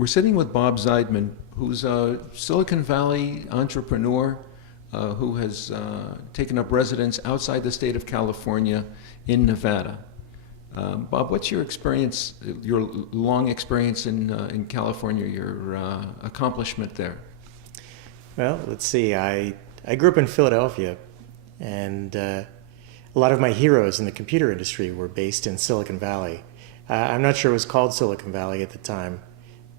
We're sitting with Bob Zeidman, who's a Silicon Valley entrepreneur who has taken up residence outside the state of California in Nevada. Bob, what's your experience, your long experience in California, your accomplishment there? Well, let's see. I grew up in Philadelphia, and a lot of my heroes in the computer industry were based in Silicon Valley. I'm not sure it was called Silicon Valley at the time,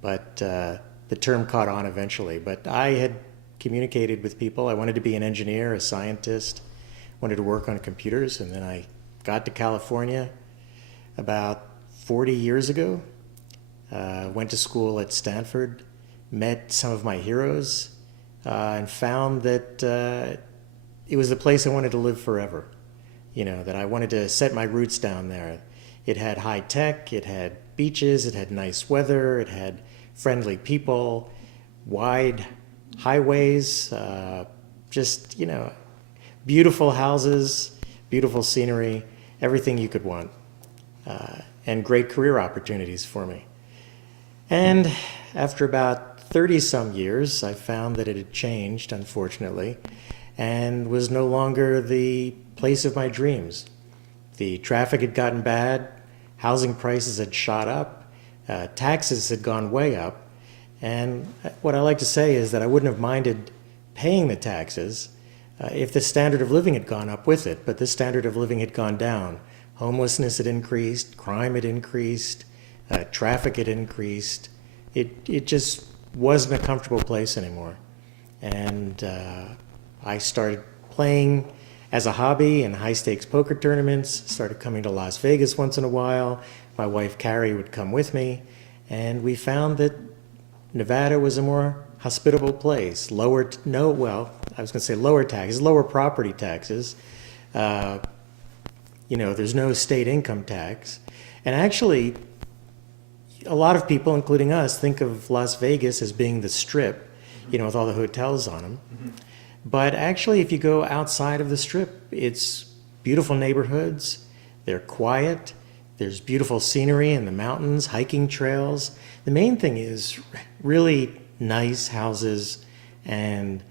but the term caught on eventually. But I had communicated with people. I wanted to be an engineer, a scientist, wanted to work on computers, and then I got to California about 40 years ago. Went to school at Stanford, met some of my heroes, and found that it was the place I wanted to live forever. You know, that I wanted to set my roots down there. It had high tech, it had beaches, it had nice weather, it had friendly people, wide highways, just, you know, beautiful houses, beautiful scenery, everything you could want, and great career opportunities for me. And after about 30-some years, I found that it had changed, unfortunately, and was no longer the place of my dreams. The traffic had gotten bad, housing prices had shot up, taxes had gone way up, and what I like to say is that I wouldn't have minded paying the taxes if the standard of living had gone up with it, but the standard of living had gone down. Homelessness had increased, crime had increased, traffic had increased. It just wasn't a comfortable place anymore. And I started playing as a hobby in high-stakes poker tournaments, started coming to Las Vegas once in a while. My wife, Carrie, would come with me, and we found that Nevada was a more hospitable place. Lower taxes, lower property taxes. You know, there's no state income tax. And actually, a lot of people, including us, think of Las Vegas as being the Strip, you know, with all the hotels on them. Mm-hmm. But actually, if you go outside of the Strip, it's beautiful neighborhoods, they're quiet, there's beautiful scenery in the mountains, hiking trails. The main thing is really nice houses and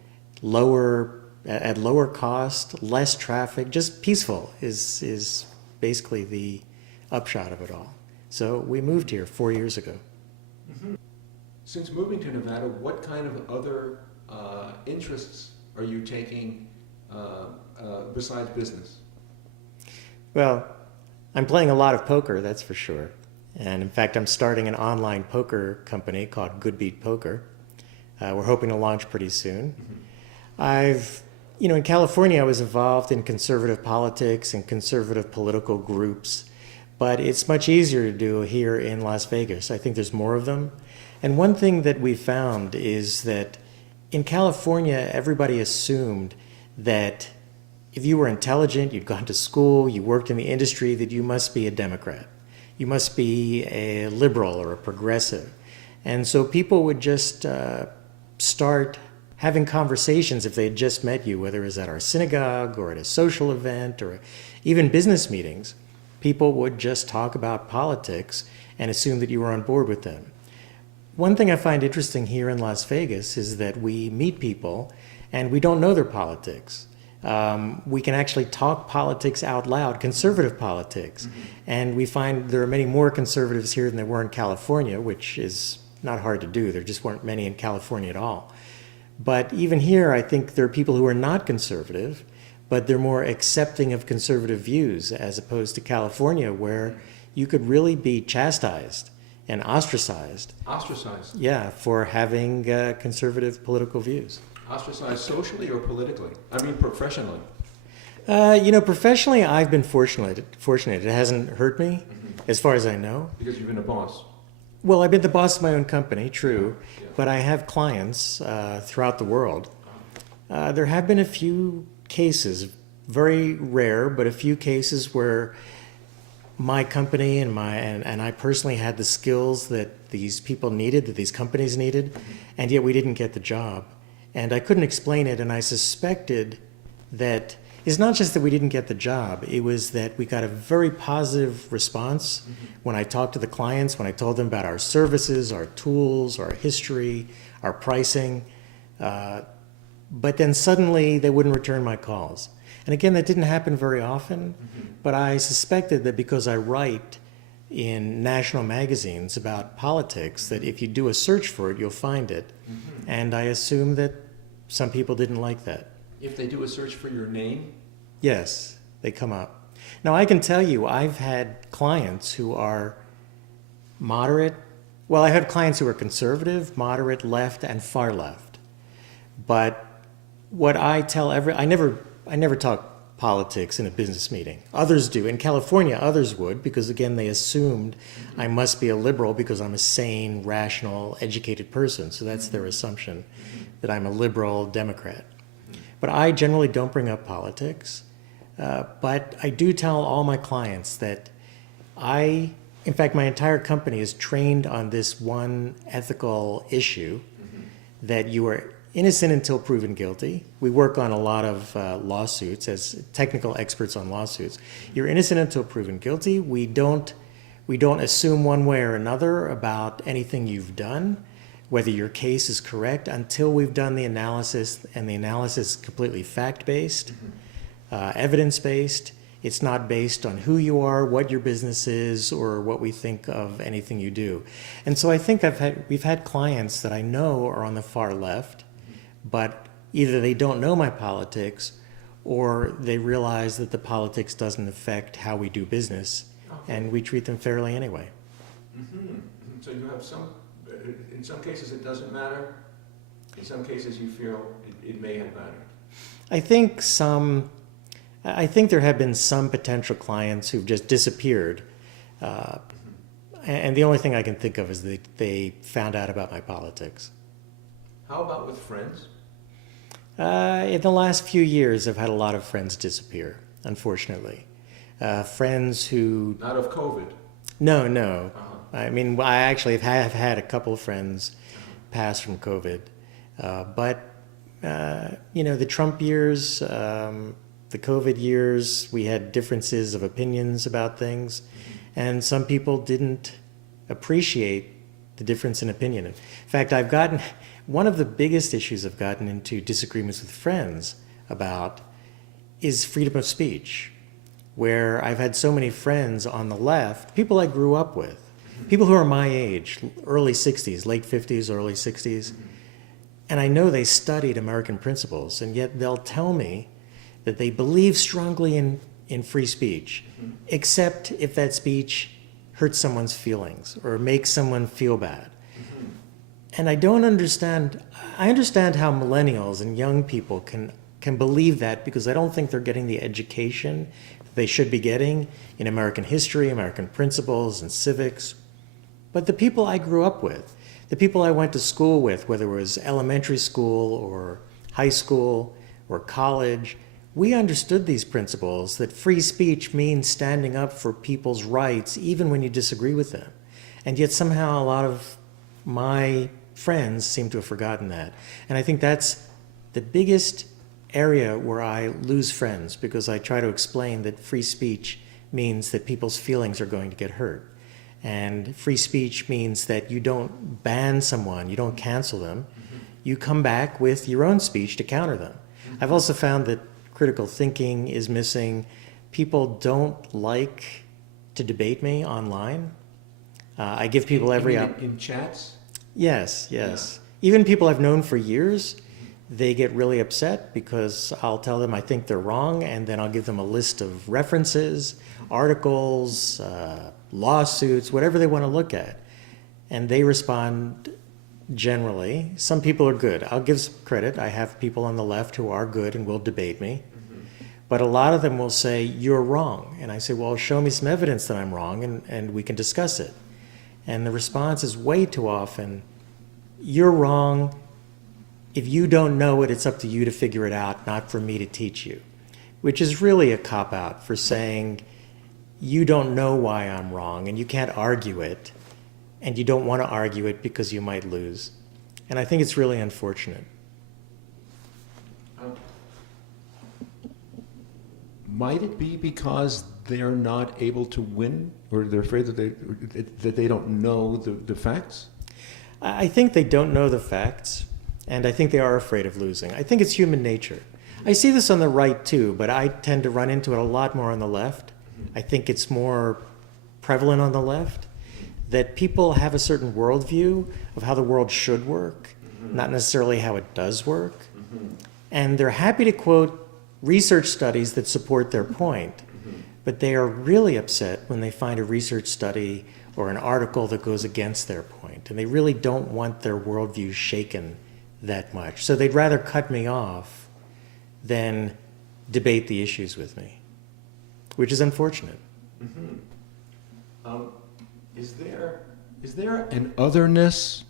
at lower cost, less traffic, just peaceful is basically the upshot of it all. So we moved here 4 years ago. Mm-hmm. Since moving to Nevada, what kind of other interests are you taking besides business? Well, I'm playing a lot of poker, that's for sure. And in fact, I'm starting an online poker company called Good Beat Poker. We're hoping to launch pretty soon. Mm-hmm. In California, I was involved in conservative politics and conservative political groups, but it's much easier to do here in Las Vegas. I think there's more of them. And one thing that we found is that in California, everybody assumed that if you were intelligent, you'd gone to school, you worked in the industry, that you must be a Democrat. You must be a liberal or a progressive. And so people would just start having conversations if they had just met you, whether it was at our synagogue or at a social event or even business meetings. People would just talk about politics and assume that you were on board with them. One thing I find interesting here in Las Vegas is that we meet people and we don't know their politics. We can actually talk politics out loud, conservative politics. Mm-hmm. And we find there are many more conservatives here than there were in California, which is not hard to do. There just weren't many in California at all. But even here, I think there are people who are not conservative, but they're more accepting of conservative views, as opposed to California, where you could really be chastised and ostracized. Ostracized? Yeah, for having conservative political views. Ostracized socially or politically? I mean, professionally. Professionally, I've been fortunate. It hasn't hurt me, as far as I know. Because you've been a boss. Well, I've been the boss of my own company, true, yeah. But I have clients throughout the world. There have been a few cases, very rare, but a few cases where my company and I personally had the skills that these people needed, that these companies needed, and yet we didn't get the job. And I couldn't explain it, and I suspected that is not just that we didn't get the job, it was that we got a very positive response when I talked to the clients, when I told them about our services, our tools, our history, our pricing. But then suddenly they wouldn't return my calls. And again, that didn't happen very often, but I suspected that because I write in national magazines about politics, that if you do a search for it, you'll find it. And I assumed that some people didn't like that. If they do a search for your name? Yes, they come up. Now, I can tell you, I've had clients who are moderate. Well, I had clients who are conservative, moderate, left, and far left. But what I tell I never talk politics in a business meeting. Others do. In California, others would, because again, they assumed I must be a liberal because I'm a sane, rational, educated person. So that's their assumption, that I'm a liberal Democrat. But I generally don't bring up politics. But I do tell all my clients that in fact, my entire company is trained on this one ethical issue, that you are innocent until proven guilty. We work on a lot of lawsuits as technical experts on lawsuits. You're innocent until proven guilty. We don't assume one way or another about anything you've done, whether your case is correct, until we've done the analysis, and the analysis is completely fact-based, evidence-based. It's not based on who you are, what your business is, or what we think of anything you do. And so I think we've had clients that I know are on the far left, but either they don't know my politics, or they realize that the politics doesn't affect how we do business, and we treat them fairly anyway. So you have in some cases it doesn't matter, in some cases you feel it may have mattered. I think there have been some potential clients who've just disappeared, and the only thing I can think of is that they found out about my politics. How about with friends? In the last few years, I've had a lot of friends disappear, unfortunately. Friends who... Not of COVID? No. I mean, I actually have had a couple of friends pass from COVID. But the Trump years, the COVID years, we had differences of opinions about things. And some people didn't appreciate the difference in opinion. In fact, one of the biggest issues I've gotten into disagreements with friends about is freedom of speech, where I've had so many friends on the left, people I grew up with, people who are my age, early 60s, late 50s, early 60s, and I know they studied American principles, and yet they'll tell me that they believe strongly in free speech, except if that speech hurts someone's feelings or makes someone feel bad. And I don't understand. I understand how millennials and young people can believe that, because I don't think they're getting the education they should be getting in American history, American principles, and civics. But the people I grew up with, the people I went to school with, whether it was elementary school or high school or college, we understood these principles, that free speech means standing up for people's rights even when you disagree with them. And yet somehow a lot of my friends seem to have forgotten that. And I think that's the biggest area where I lose friends, because I try to explain that free speech means that people's feelings are going to get hurt. And free speech means that you don't ban someone, you don't cancel them, you come back with your own speech to counter them. I've also found that critical thinking is missing. People don't like to debate me online. I give people every... In chats? Yes. Yeah. Even people I've known for years, they get really upset because I'll tell them I think they're wrong, and then I'll give them a list of references, articles, lawsuits, whatever they want to look at. And they respond generally. Some people are good. I'll give some credit. I have people on the left who are good and will debate me. But a lot of them will say, you're wrong. And I say, well, show me some evidence that I'm wrong, and we can discuss it. And the response is way too often, you're wrong. If you don't know it, it's up to you to figure it out, not for me to teach you. Which is really a cop-out for saying, you don't know why I'm wrong, and you can't argue it, and you don't want to argue it because you might lose. And I think it's really unfortunate. Might it be because they're not able to win, or they're afraid that they don't know the facts? I think they don't know the facts, and I think they are afraid of losing. I think it's human nature. I see this on the right too, but I tend to run into it a lot more on the left. I think it's more prevalent on the left, that people have a certain worldview of how the world should work, not necessarily how it does work. And they're happy to quote research studies that support their point, but they are really upset when they find a research study or an article that goes against their point. And they really don't want their worldview shaken that much. So they'd rather cut me off than debate the issues with me, which is unfortunate. Is there an otherness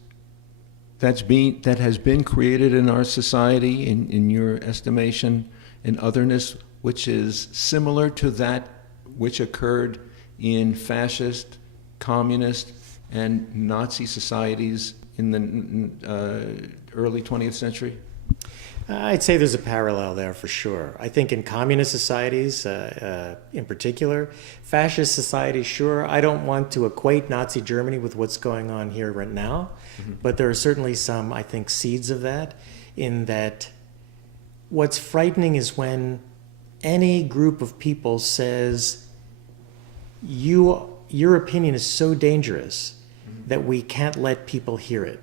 that has been created in our society, in your estimation, an otherness which is similar to that which occurred in fascist, communist, and Nazi societies in the early 20th century? I'd say there's a parallel there for sure. I think in communist societies, in particular, fascist societies, sure, I don't want to equate Nazi Germany with what's going on here right now, but there are certainly some, I think, seeds of that, in that what's frightening is when any group of people says, your opinion is so dangerous that we can't let people hear it.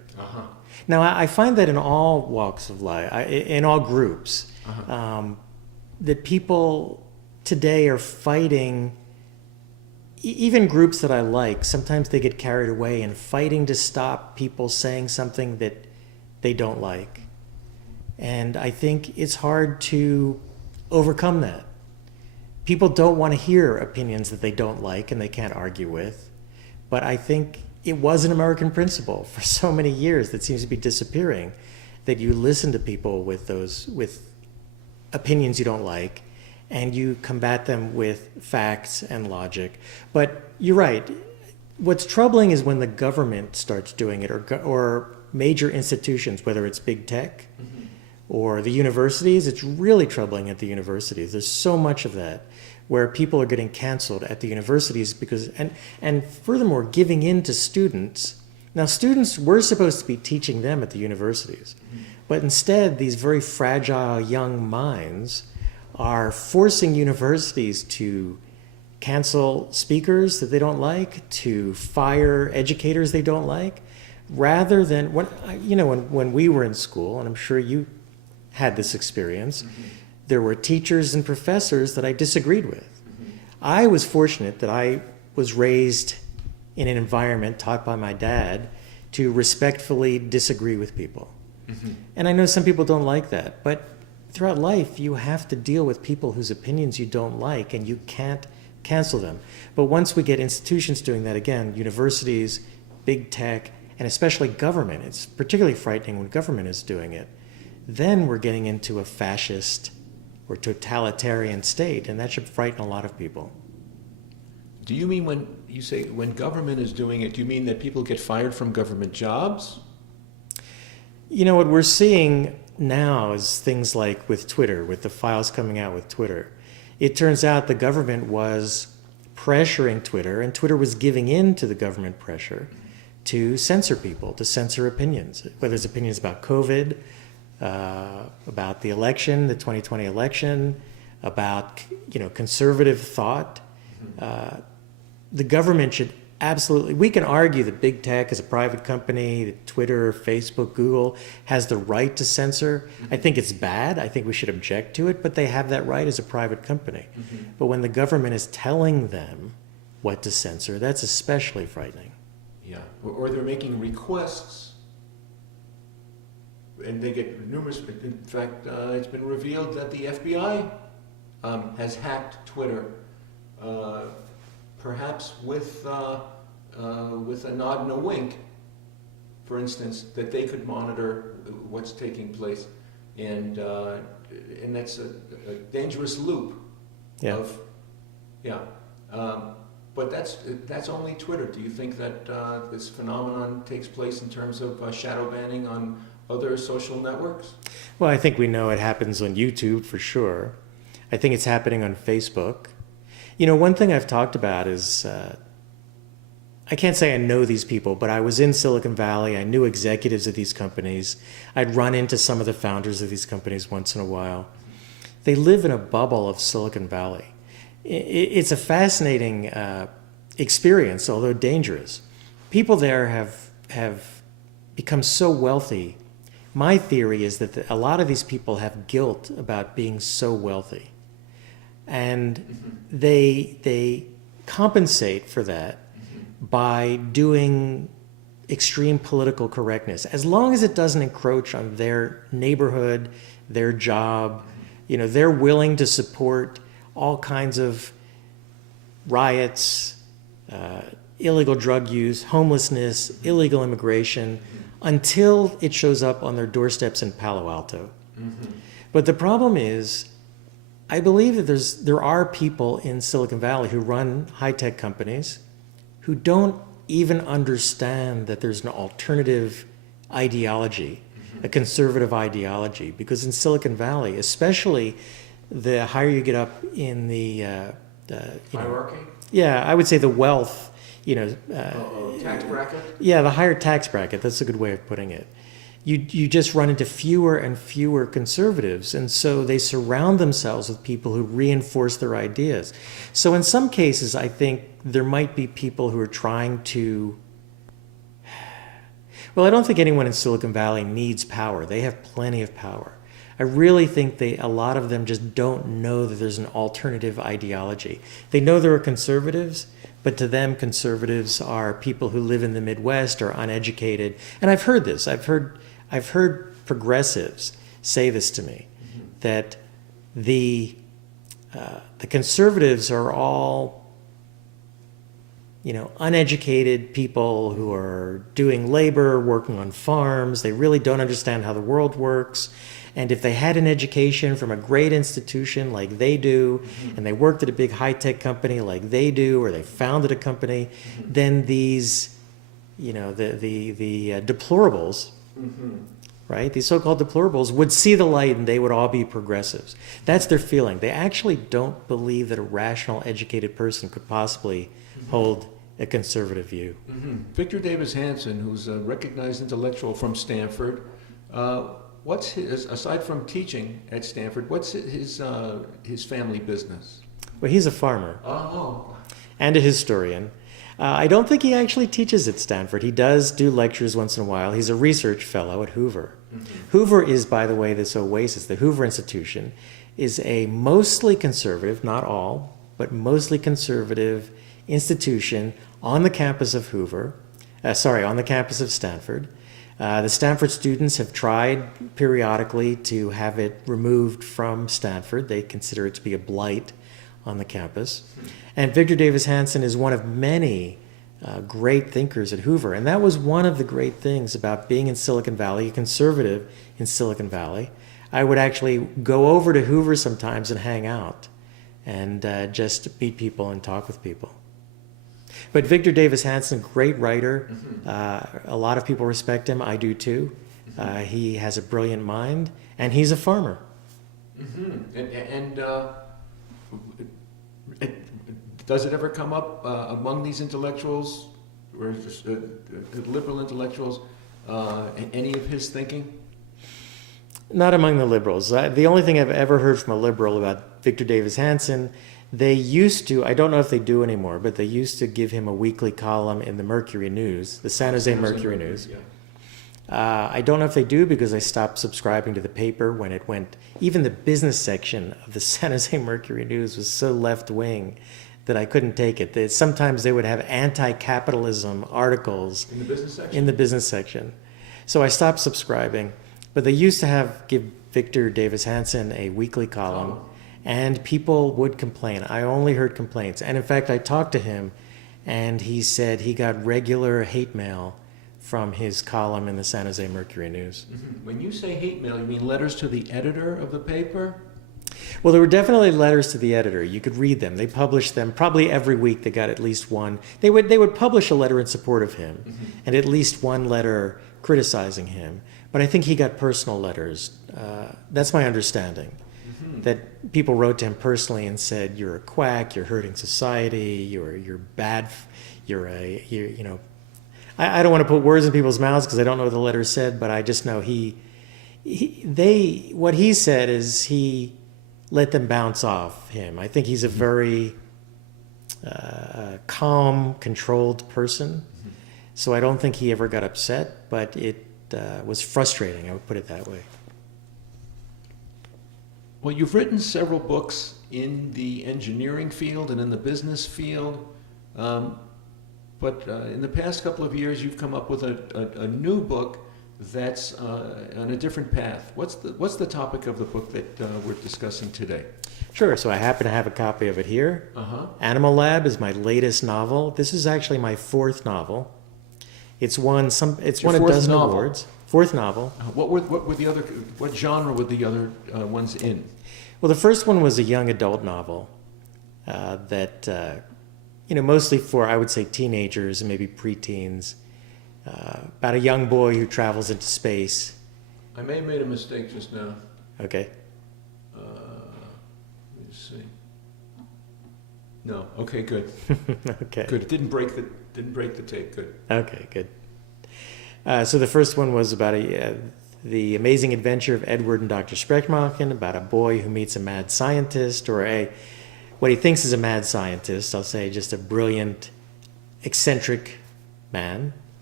Now, I find that in all walks of life, in all groups, that people today are fighting, even groups that I like, sometimes they get carried away in fighting to stop people saying something that they don't like. And I think it's hard to overcome that. People don't want to hear opinions that they don't like and they can't argue with. But I think it was an American principle for so many years that seems to be disappearing, that you listen to people with opinions you don't like and you combat them with facts and logic. But you're right. What's troubling is when the government starts doing it, or major institutions, whether it's big tech or the universities. It's really troubling at the universities. There's so much of that, where people are getting canceled at the universities because, and furthermore, giving in to students. Now, students, we're supposed to be teaching them at the universities, but instead, these very fragile young minds are forcing universities to cancel speakers that they don't like, to fire educators they don't like, rather than, when we were in school, and I'm sure you had this experience, there were teachers and professors that I disagreed with. I was fortunate that I was raised in an environment taught by my dad to respectfully disagree with people. And I know some people don't like that, but throughout life you have to deal with people whose opinions you don't like, and you can't cancel them. But once we get institutions doing that, again, universities, big tech, and especially government, it's particularly frightening when government is doing it, then we're getting into a fascist or totalitarian state, and that should frighten a lot of people. Do you mean when you say when government is doing it, do you mean that people get fired from government jobs? You know, what we're seeing now is things like with Twitter, with the files coming out with Twitter. It turns out the government was pressuring Twitter, and Twitter was giving in to the government pressure to censor people, to censor opinions, whether it's opinions about COVID, about the election, the 2020 election, about conservative thought. The government should absolutely, we can argue that big tech is a private company, that Twitter, Facebook, Google has the right to censor. I think it's bad. I think we should object to it, but they have that right as a private company. But when the government is telling them what to censor, that's especially frightening. Yeah, or they're making requests, and they get numerous. In fact, it's been revealed that the FBI has hacked Twitter, perhaps with a nod and a wink, for instance, that they could monitor what's taking place, and that's a dangerous loop. Yeah. But that's only Twitter. Do you think that this phenomenon takes place in terms of shadow banning on other social networks? Well, I think we know it happens on YouTube for sure. I think it's happening on Facebook. One thing I've talked about is, I can't say I know these people, but I was in Silicon Valley. I knew executives of these companies. I'd run into some of the founders of these companies once in a while. They live in a bubble of Silicon Valley. It's a fascinating experience, although dangerous. People there have become so wealthy. My theory is that a lot of these people have guilt about being so wealthy. And they compensate for that by doing extreme political correctness, as long as it doesn't encroach on their neighborhood, their job. They're willing to support all kinds of riots, illegal drug use, homelessness, illegal immigration, until it shows up on their doorsteps in Palo Alto. But the problem is, I believe that there are people in Silicon Valley who run high-tech companies who don't even understand that there's an alternative ideology, a conservative ideology. Because in Silicon Valley, especially the higher you get up in the Hierarchy? Yeah, I would say the wealth, Tax bracket? yeah, the higher tax bracket, that's a good way of putting it. You just run into fewer and fewer conservatives, and so they surround themselves with people who reinforce their ideas. So in some cases, I think there might be people who are trying to... Well, I don't think anyone in Silicon Valley needs power. They have plenty of power. I really think a lot of them just don't know that there's an alternative ideology. They know there are conservatives, but to them, conservatives are people who live in the Midwest or uneducated. And I've heard this. I've heard progressives say this to me, that the conservatives are all, uneducated people who are doing labor, working on farms. They really don't understand how the world works. And if they had an education from a great institution like they do, and they worked at a big high-tech company like they do, or they founded a company, then these, the deplorables, right? These so-called deplorables would see the light and they would all be progressives. That's their feeling. They actually don't believe that a rational, educated person could possibly hold a conservative view. Victor Davis Hanson, who's a recognized intellectual from Stanford, what's his, aside from teaching at Stanford, what's his family business? Well, he's a farmer. Oh. And a historian. I don't think he actually teaches at Stanford. He does do lectures once in a while. He's a research fellow at Hoover. Hoover is, by the way, this oasis. The Hoover Institution is a mostly conservative, not all, but mostly conservative institution on the campus of on the campus of Stanford. The Stanford students have tried periodically to have it removed from Stanford. They consider it to be a blight on the campus. And Victor Davis Hanson is one of many great thinkers at Hoover. And that was one of the great things about being in Silicon Valley, a conservative in Silicon Valley. I would actually go over to Hoover sometimes and hang out and just meet people and talk with people. But Victor Davis Hanson, great writer. A lot of people respect him. I do too. He has a brilliant mind, and he's a farmer. Does it ever come up among these intellectuals, or liberal intellectuals, any of his thinking? Not among the liberals. The only thing I've ever heard from a liberal about Victor Davis Hanson, they used to, I don't know if they do anymore, but they used to give him a weekly column in the Mercury News, the San Jose Mercury News. Yeah. I don't know if they do because I stopped subscribing to the paper when it went, even the business section of the San Jose Mercury News was so left-wing that I couldn't take it. Sometimes they would have anti-capitalism articles In the business section? in the business section. So I stopped subscribing, but they used to give Victor Davis Hanson a weekly column. And people would complain. I only heard complaints. And in fact, I talked to him, and he said he got regular hate mail from his column in the San Jose Mercury News. When you say hate mail, you mean letters to the editor of the paper? Well, there were definitely letters to the editor. You could read them. They published them probably every week. They got at least one. They would publish a letter in support of him, and at least one letter criticizing him. But I think he got personal letters. That's my understanding. that people wrote to him personally and said, "You're a quack. You're hurting society. You're bad. You're you know." I don't want to put words in people's mouths because I don't know what the letter said, but I just know what he said is he let them bounce off him. I think he's a very calm, controlled person. So I don't think he ever got upset, but it was frustrating, I would put it that way. Well, you've written several books in the engineering field and in the business field, but in the past couple of years you've come up with a new book that's on a different path. What's the topic of the book that we're discussing today? Sure, so I happen to have a copy of it here. Animal Lab is my latest novel. This is actually my fourth novel. It's won a dozen awards. Fourth novel. What genre were the other ones in? Well, the first one was a young adult novel that, mostly for, I would say, teenagers and maybe preteens, about a young boy who travels into space. I may have made a mistake just now. Okay. Let me see. No. Okay. Good. Okay. Good. It didn't break the tape. Good. Okay. Good. So the first one was about the amazing adventure of Edward and Dr. Sprechmachen, about a boy who meets a mad scientist, or what he thinks is a mad scientist. I'll say just a brilliant, eccentric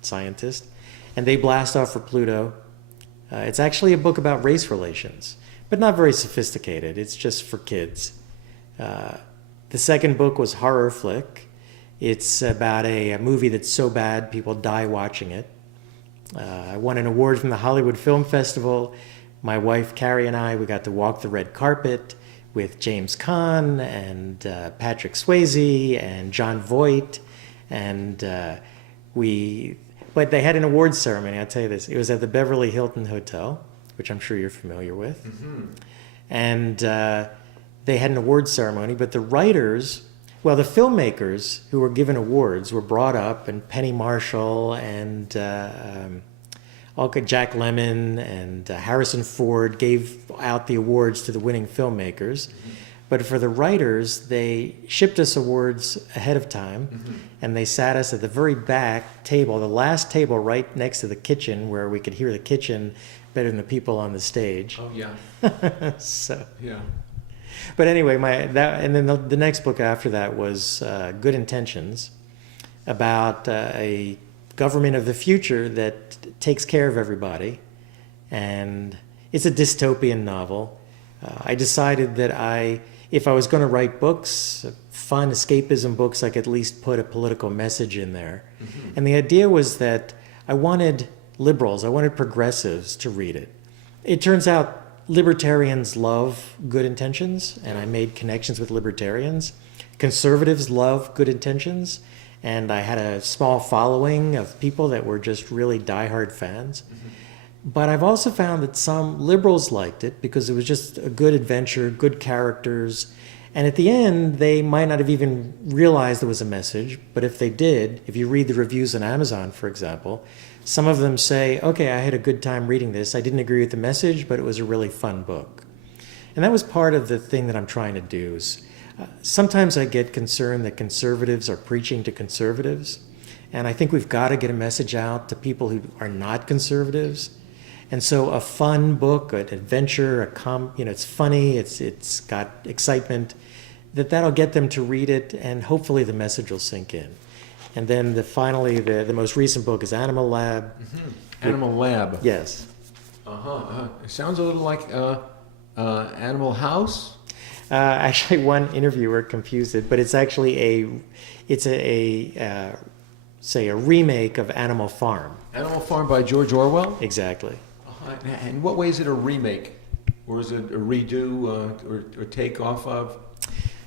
scientist, and they blast off for Pluto. It's actually a book about race relations, but not very sophisticated. It's just for kids. The second book was Horror Flick. It's about a movie that's so bad people die watching it. I won an award from the Hollywood Film Festival. My wife Carrie and I, we got to walk the red carpet with James Caan and Patrick Swayze and Jon Voight, and but they had an awards ceremony. I'll tell you this: it was at the Beverly Hilton Hotel, which I'm sure you're familiar with, and they had an awards ceremony. But the writers, well, the filmmakers who were given awards were brought up, and Penny Marshall and Jack Lemmon and Harrison Ford gave out the awards to the winning filmmakers. But for the writers, they shipped us awards ahead of time, and they sat us at the very back table, the last table right next to the kitchen, where we could hear the kitchen better than the people on the stage. Oh yeah. So. Yeah. But anyway, and then the next book after that was Good Intentions, about a government of the future that takes care of everybody, and it's a dystopian novel. I decided that if I was going to write books, fun escapism books, I could at least put a political message in there. And the idea was that I wanted liberals, I wanted progressives to read it. It turns out libertarians love good intentions, and I made connections with libertarians. Conservatives love good intentions, and I had a small following of people that were just really diehard fans. But I've also found that some liberals liked it because it was just a good adventure, good characters, and at the end, they might not have even realized there was a message, but if they did, if you read the reviews on Amazon, for example, some of them say, okay, I had a good time reading this. I didn't agree with the message, but it was a really fun book. And that was part of the thing that I'm trying to do. Sometimes I get concerned that conservatives are preaching to conservatives, and I think we've got to get a message out to people who are not conservatives. And so a fun book, an adventure, it's funny, it's got excitement, that'll get them to read it, and hopefully the message will sink in. And then finally, the most recent book is Animal Lab. Animal Lab. Yes. It sounds a little like Animal House. Actually, one interviewer confused it, but it's actually a remake of Animal Farm. Animal Farm by George Orwell? Exactly. In what way is it a remake? Or is it a redo or take off of?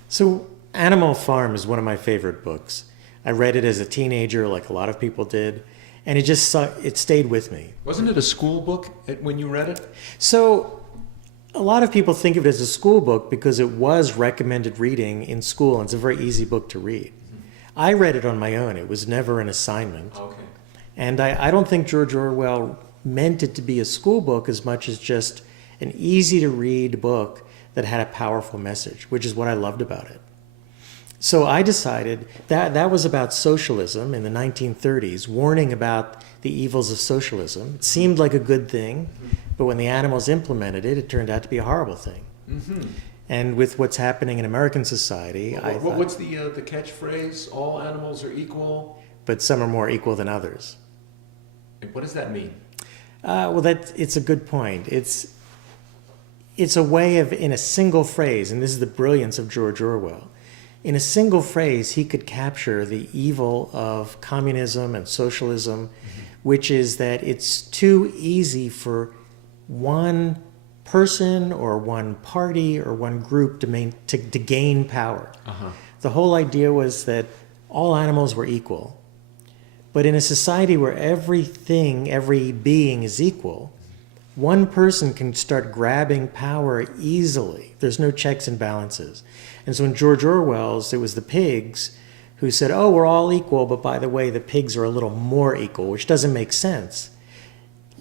So Animal Farm is one of my favorite books. I read it as a teenager, like a lot of people did, and it stayed with me. Wasn't it a school book when you read it? So a lot of people think of it as a school book because it was recommended reading in school, and it's a very easy book to read. I read it on my own. It was never an assignment. Okay. And I don't think George Orwell meant it to be a school book as much as just an easy-to-read book that had a powerful message, which is what I loved about it. So I decided that was about socialism in the 1930s, warning about the evils of socialism. It seemed like a good thing, but when the animals implemented it, it turned out to be a horrible thing. Mm-hmm. And with what's happening in American society, What's the catchphrase? All animals are equal, but some are more equal than others. What does that mean? Well, it's a good point. It's a way of, in a single phrase, and this is the brilliance of George Orwell, in a single phrase, he could capture the evil of communism and socialism, which is that it's too easy for one person or one party or one group to gain power. Uh-huh. The whole idea was that all animals were equal. But in a society where everything, every being is equal, one person can start grabbing power easily. There's no checks and balances. And so in George Orwell's, it was the pigs who said, oh, we're all equal, but by the way, the pigs are a little more equal, which doesn't make sense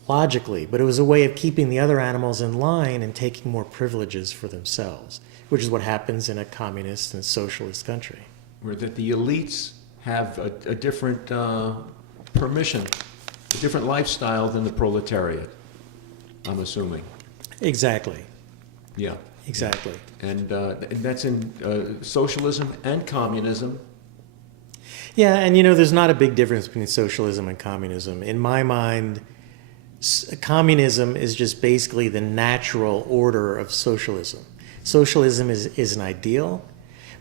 logically, but it was a way of keeping the other animals in line and taking more privileges for themselves, which is what happens in a communist and socialist country. Where that the elites have a different permission, a different lifestyle than the proletariat, I'm assuming. Exactly. Yeah. Exactly. And that's in socialism and communism. Yeah, and there's not a big difference between socialism and communism. In my mind, communism is just basically the natural order of socialism. Socialism is an ideal,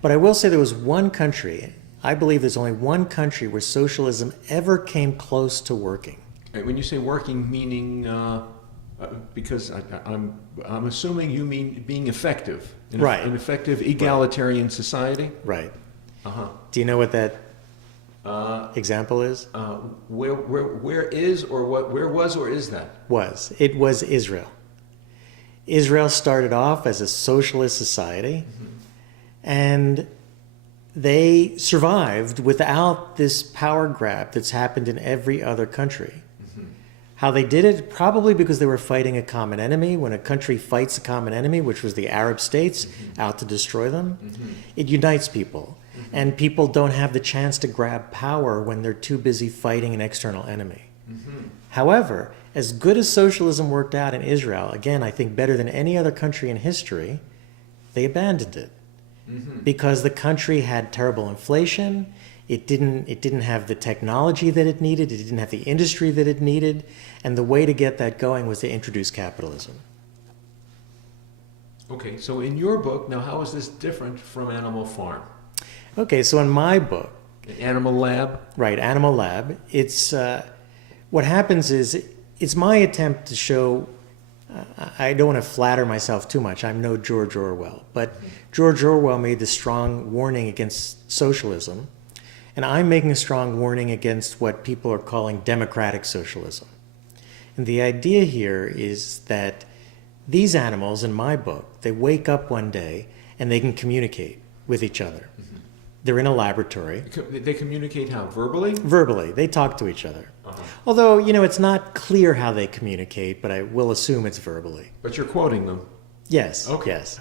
but I will say there was one country, I believe there's only one country where socialism ever came close to working. When you say working, meaning, because I'm assuming you mean being effective. Right. An effective egalitarian society? Right. Uh-huh. Do you know what that example is? Where is or where was or is that? It was Israel. Israel started off as a socialist society, and they survived without this power grab that's happened in every other country. How they did it? Probably because they were fighting a common enemy. When a country fights a common enemy, which was the Arab states, out to destroy them, it unites people. And people don't have the chance to grab power when they're too busy fighting an external enemy. However, as good as socialism worked out in Israel, again, I think better than any other country in history, they abandoned it. Because the country had terrible inflation, it didn't have the technology that it needed, it didn't have the industry that it needed, and the way to get that going was to introduce capitalism. Okay, so in your book, now how is this different from Animal Farm? Okay, so in my book, Animal Lab? Right, Animal Lab, it's what happens is it's my attempt to show, I don't want to flatter myself too much, I'm no George Orwell, but George Orwell made the strong warning against socialism, and I'm making a strong warning against what people are calling democratic socialism. And the idea here is that these animals, in my book, they wake up one day and they can communicate with each other. They're in a laboratory. They communicate how? Verbally? Verbally. They talk to each other. Although, it's not clear how they communicate, but I will assume it's verbally. But you're quoting them? Yes. Okay. Yes.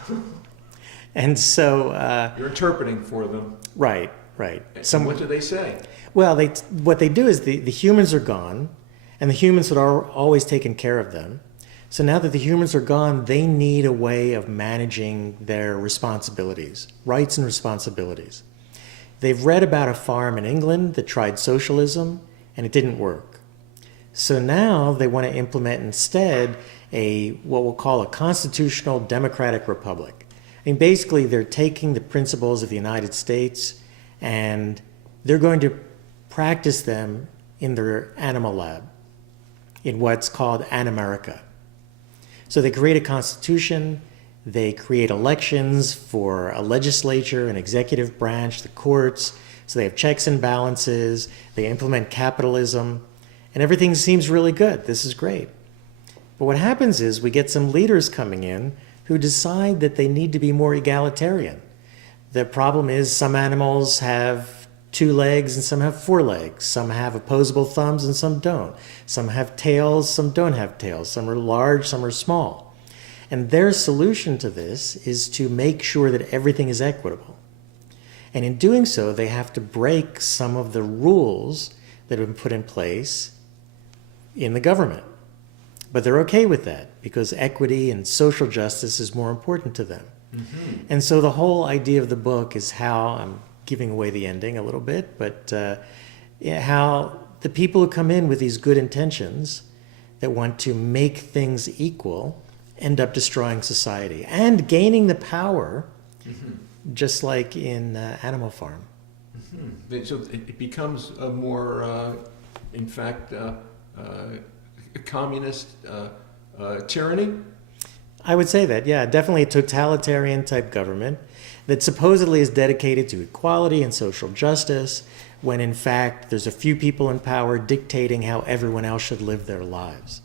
And so... you're interpreting for them? Right, right. And what do they say? Well, what they do is the humans are gone, and the humans had always taken care of them. So now that the humans are gone, they need a way of managing their responsibilities, rights and responsibilities. They've read about a farm in England that tried socialism, and it didn't work. So now they want to implement instead what we'll call a constitutional democratic republic. I mean, basically, they're taking the principles of the United States and they're going to practice them in their animal lab, in what's called An-America. So they create a constitution, they create elections for a legislature, an executive branch, the courts, so they have checks and balances, they implement capitalism, and everything seems really good. This is great. But what happens is we get some leaders coming in who decide that they need to be more egalitarian. The problem is some animals have 2 legs and some have 4 legs. Some have opposable thumbs and some don't. Some have tails, some don't have tails. Some are large, some are small. And their solution to this is to make sure that everything is equitable. And in doing so, they have to break some of the rules that have been put in place in the government. But they're okay with that because equity and social justice is more important to them. Mm-hmm. And so the whole idea of the book is how, I'm giving away the ending a little bit, but how the people who come in with these good intentions that want to make things equal end up destroying society and gaining the power, just like in Animal Farm. So it becomes a more, in fact, communist tyranny? I would say that, yeah, definitely a totalitarian type government that supposedly is dedicated to equality and social justice, when in fact there's a few people in power dictating how everyone else should live their lives.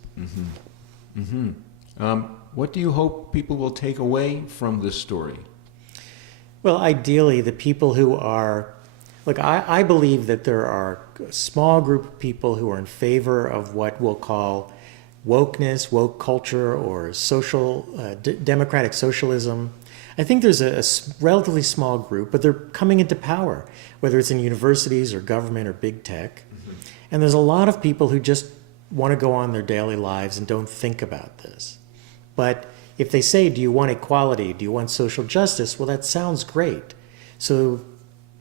What do you hope people will take away from this story? Well, ideally, the people who are, look, I believe that there are a small group of people who are in favor of what we'll call wokeness, woke culture, or social, democratic socialism. I think there's a relatively small group, but they're coming into power, whether it's in universities or government or big tech. And there's a lot of people who just want to go on their daily lives and don't think about this. But if they say, do you want equality? Do you want social justice? Well, that sounds great. So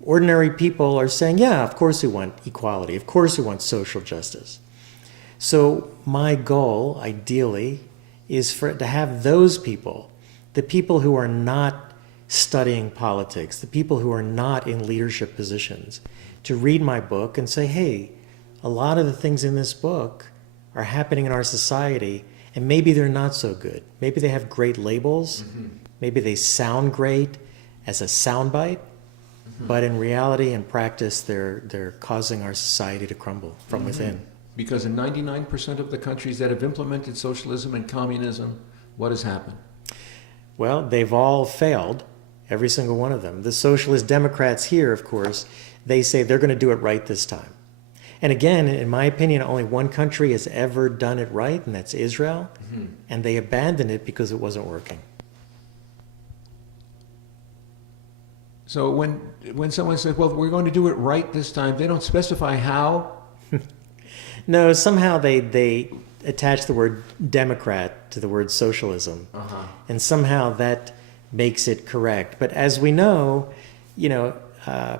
ordinary people are saying, yeah, of course we want equality. Of course we want social justice. So my goal, ideally, is to have those people, the people who are not studying politics, the people who are not in leadership positions, to read my book and say, hey, a lot of the things in this book are happening in our society, and maybe they're not so good. Maybe they have great labels. Maybe they sound great as a soundbite, but in reality and practice, they're causing our society to crumble from within. Because in 99% of the countries that have implemented socialism and communism, what has happened? Well, they've all failed, every single one of them. The socialist Democrats here, of course, they say they're going to do it right this time. And again, in my opinion, only one country has ever done it right, and that's Israel. And they abandoned it because it wasn't working. So when someone says, well, we're going to do it right this time, they don't specify how? No, somehow they attach the word Democrat to the word socialism. And somehow that makes it correct. But as we know, the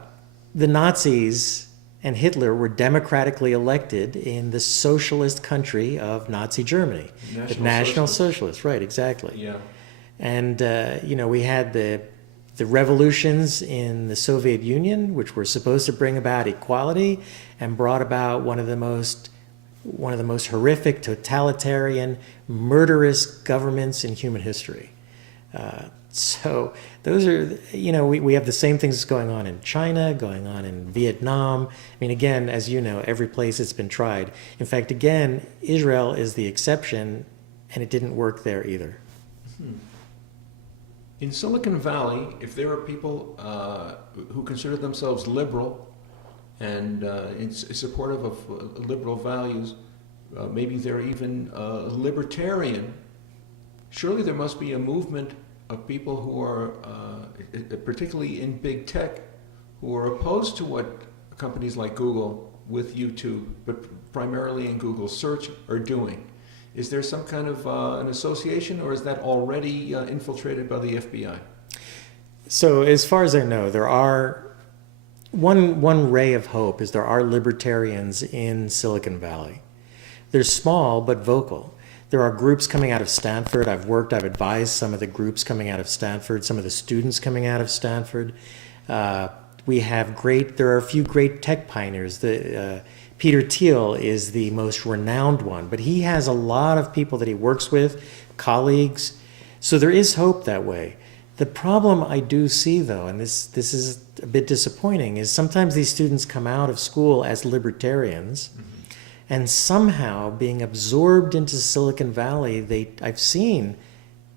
Nazis and Hitler were democratically elected in the socialist country of Nazi Germany. The National Socialists, right, exactly. Yeah. And, we had the revolutions in the Soviet Union, which were supposed to bring about equality and brought about one of the most horrific, totalitarian, murderous governments in human history. So those are, we have the same things going on in China, going on in Vietnam. I mean, again, as you know, every place it's been tried. In fact, again, Israel is the exception, and it didn't work there either. In Silicon Valley, if there are people who consider themselves liberal and supportive of liberal values, maybe they're even libertarian, surely there must be a movement of people who are, particularly in big tech, who are opposed to what companies like Google with YouTube, but primarily in Google search, are doing. Is there some kind of an association, or is that already infiltrated by the FBI? So as far as I know, there are one ray of hope is there are libertarians in Silicon Valley. They're small but vocal. There are groups coming out of Stanford. I've advised some of the groups coming out of Stanford, some of the students coming out of Stanford. There are a few great tech pioneers. Peter Thiel is the most renowned one, but he has a lot of people that he works with, colleagues. So there is hope that way. The problem I do see, though, and this is a bit disappointing, is sometimes these students come out of school as libertarians, and somehow being absorbed into Silicon Valley, I've seen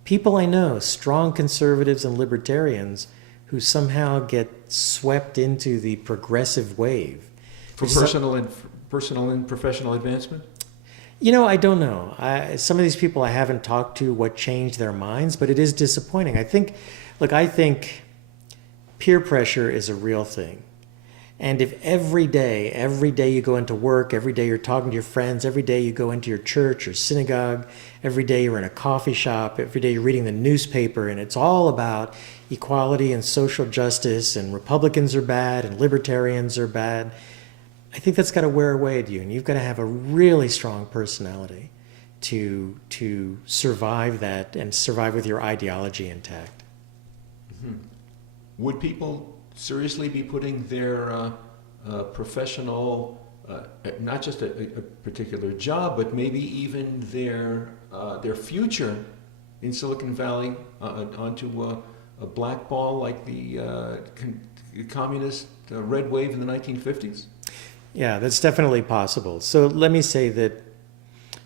people I know, strong conservatives and libertarians, who somehow get swept into the progressive wave. For personal and professional advancement? I don't know. Some of these people I haven't talked to what changed their minds, but it is disappointing. I think peer pressure is a real thing. And if every day you go into work, every day you're talking to your friends, every day you go into your church or synagogue, every day you're in a coffee shop, every day you're reading the newspaper, and it's all about equality and social justice, and Republicans are bad and libertarians are bad, I think that's got to wear away at you, and you've got to have a really strong personality to survive that and survive with your ideology intact. Mm-hmm. Would people seriously be putting their professional, not just a particular job, but maybe even their future in Silicon Valley onto a black ball like the communist red wave in the 1950s? Yeah, that's definitely possible. So let me say that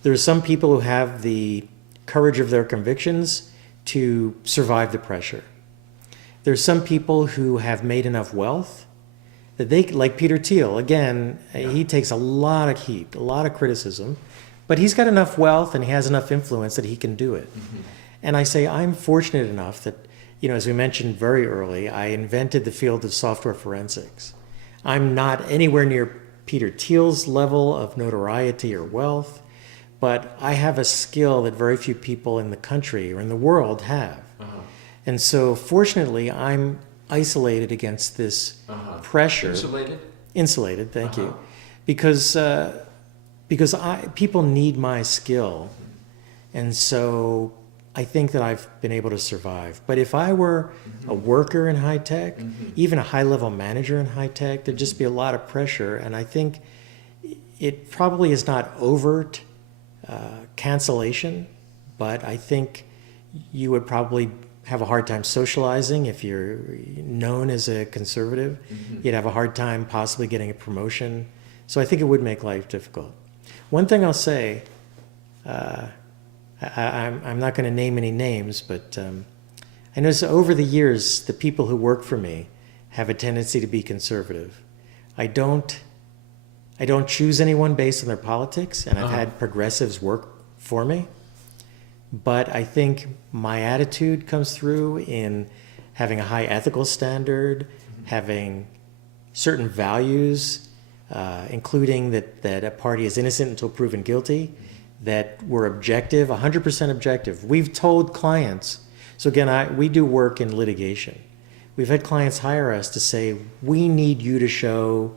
there are some people who have the courage of their convictions to survive the pressure. There's some people who have made enough wealth that they, like Peter Thiel, again, he takes a lot of heat, a lot of criticism, but he's got enough wealth and he has enough influence that he can do it. Mm-hmm. And I say I'm fortunate enough that, as we mentioned very early, I invented the field of software forensics. I'm not anywhere near Peter Thiel's level of notoriety or wealth, but I have a skill that very few people in the country or in the world have. Uh-huh. And so fortunately, I'm isolated against this pressure. Insulated? Insulated, thank you. Because people need my skill. And so I think that I've been able to survive. But if I were a worker in high tech, even a high-level manager in high tech, there'd just be a lot of pressure. And I think it probably is not overt cancellation, but I think you would probably have a hard time socializing if you're known as a conservative. You'd have a hard time possibly getting a promotion. So I think it would make life difficult. One thing I'll say, I'm not going to name any names, but I notice over the years, the people who work for me have a tendency to be conservative. I don't choose anyone based on their politics, and I've had progressives work for me. But I think my attitude comes through in having a high ethical standard, having certain values, including that a party is innocent until proven guilty, that we're objective, 100% objective. We've told clients, so again, we do work in litigation. We've had clients hire us to say, we need you to show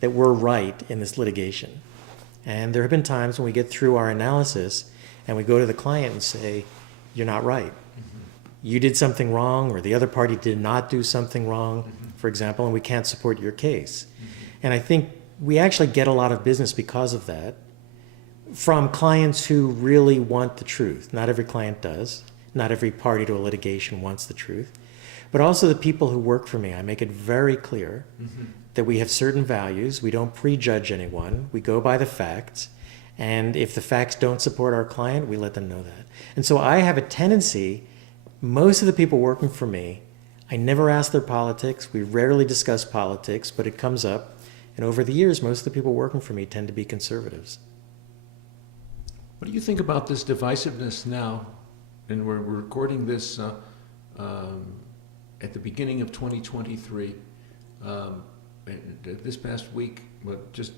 that we're right in this litigation. And there have been times when we get through our analysis and we go to the client and say, you're not right. You did something wrong, or the other party did not do something wrong, for example, and we can't support your case. And I think we actually get a lot of business because of that from clients who really want the truth. Not every client does. Not every party to a litigation wants the truth. But also the people who work for me, I make it very clear that we have certain values. We don't prejudge anyone. We go by the facts. And if the facts don't support our client, we let them know that. And so I have a tendency, most of the people working for me, I never ask their politics. We rarely discuss politics, but it comes up. And over the years, most of the people working for me tend to be conservatives. What do you think about this divisiveness now? And we're recording this at the beginning of 2023. This past week, just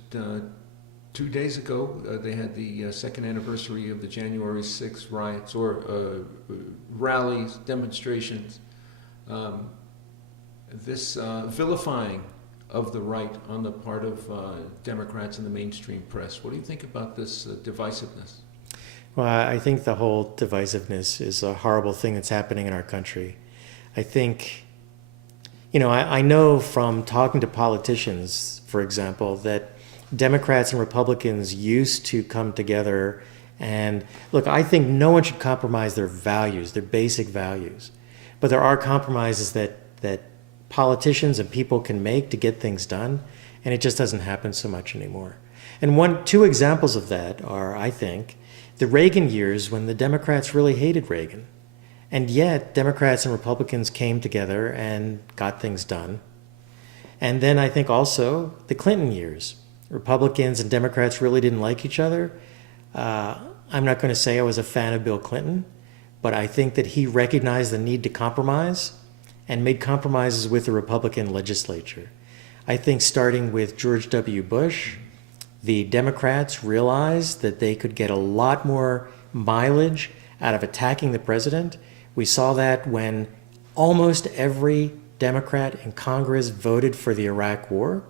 2 days ago, they had the second anniversary of the January 6th riots, or rallies, demonstrations. This vilifying of the right on the part of Democrats and the mainstream press. What do you think about this divisiveness? Well, I think the whole divisiveness is a horrible thing that's happening in our country. I think, I know from talking to politicians, for example, that Democrats and Republicans used to come together and look, I think no one should compromise their values, their basic values. But there are compromises that politicians and people can make to get things done, and it just doesn't happen so much anymore. And two examples of that are, I think, the Reagan years when the Democrats really hated Reagan. And yet, Democrats and Republicans came together and got things done. And then I think also the Clinton years. Republicans and Democrats really didn't like each other. I'm not going to say I was a fan of Bill Clinton, but I think that he recognized the need to compromise and made compromises with the Republican legislature. I think starting with George W. Bush, the Democrats realized that they could get a lot more mileage out of attacking the president. We saw that when almost every Democrat in Congress voted for the Iraq War.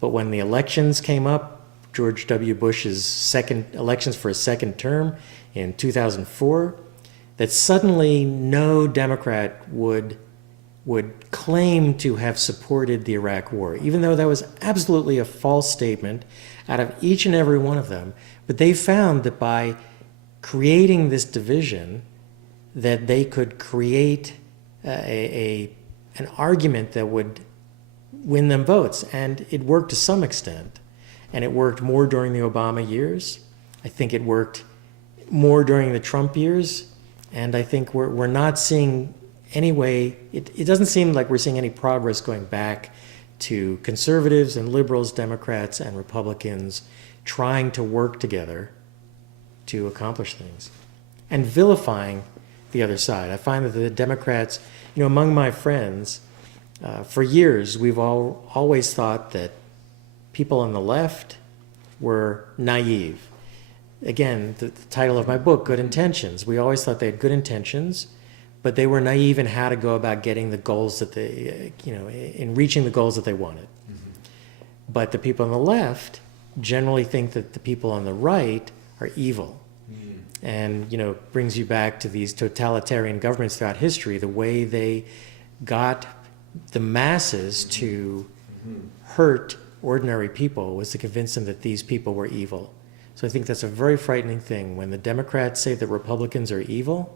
But when the elections came up, George W. Bush's elections for a second term in 2004, that suddenly no Democrat would claim to have supported the Iraq War, even though that was absolutely a false statement out of each and every one of them. But they found that by creating this division, that they could create an argument that would win them votes. And it worked to some extent. And it worked more during the Obama years. I think it worked more during the Trump years. And I think we're not seeing anyway, it doesn't seem like we're seeing any progress going back to conservatives and liberals, Democrats and Republicans trying to work together to accomplish things and vilifying the other side. I find that the Democrats, among my friends, for years we've always thought that people on the left were naive. Again, the title of my book, Good Intentions. We always thought they had good intentions, but they were naive in how to go about getting the goals that they, in reaching the goals that they wanted. Mm-hmm. But the people on the left generally think that the people on the right are evil. Mm. And, brings you back to these totalitarian governments throughout history, the way they got the masses to hurt ordinary people was to convince them that these people were evil. So I think that's a very frightening thing. When the Democrats say that Republicans are evil,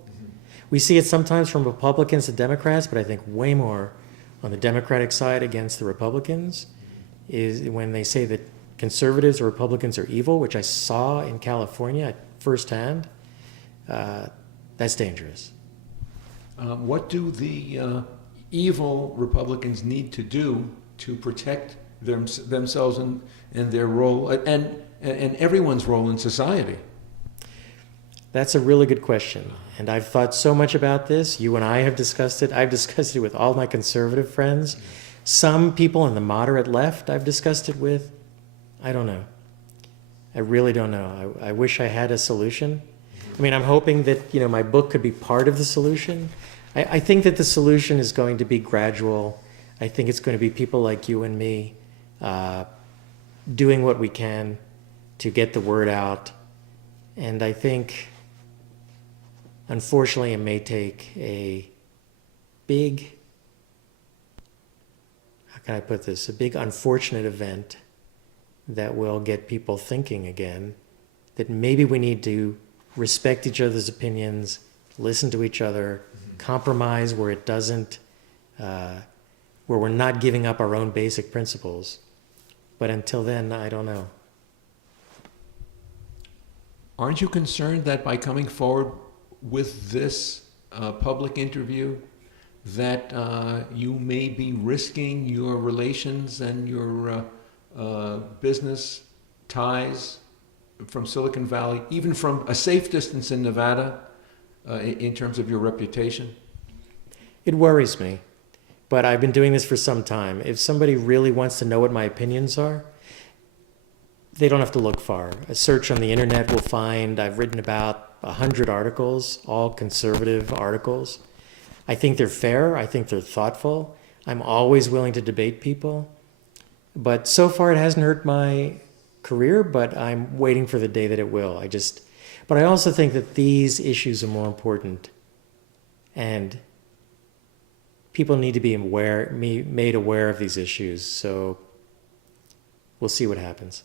we see it sometimes from Republicans to Democrats, but I think way more on the Democratic side against the Republicans is when they say that conservatives or Republicans are evil, which I saw in California firsthand. That's dangerous. What do the evil Republicans need to do to protect themselves and their role and everyone's role in society? That's a really good question. And I've thought so much about this. You and I have discussed it. I've discussed it with all my conservative friends. Some people on the moderate left I've discussed it with. I don't know. I really don't know. I wish I had a solution. I mean, I'm hoping that, my book could be part of the solution. I think that the solution is going to be gradual. I think it's going to be people like you and me doing what we can to get the word out. And I think, unfortunately, it may take a big, how can I put this, a big unfortunate event that will get people thinking again, that maybe we need to respect each other's opinions, listen to each other, compromise where it doesn't, where we're not giving up our own basic principles. But until then, I don't know. Aren't you concerned that by coming forward with this public interview that you may be risking your relations and your business ties from Silicon Valley, even from a safe distance in Nevada, in terms of your reputation? It worries me, but I've been doing this for some time. If somebody really wants to know what my opinions are, they don't have to look far. A search on the internet will find I've written about 100 articles, all conservative articles. I think they're fair. I think they're thoughtful. I'm always willing to debate people. But so far it hasn't hurt my career, but I'm waiting for the day that it will. But I also think that these issues are more important. And people need to be made aware of these issues. So we'll see what happens.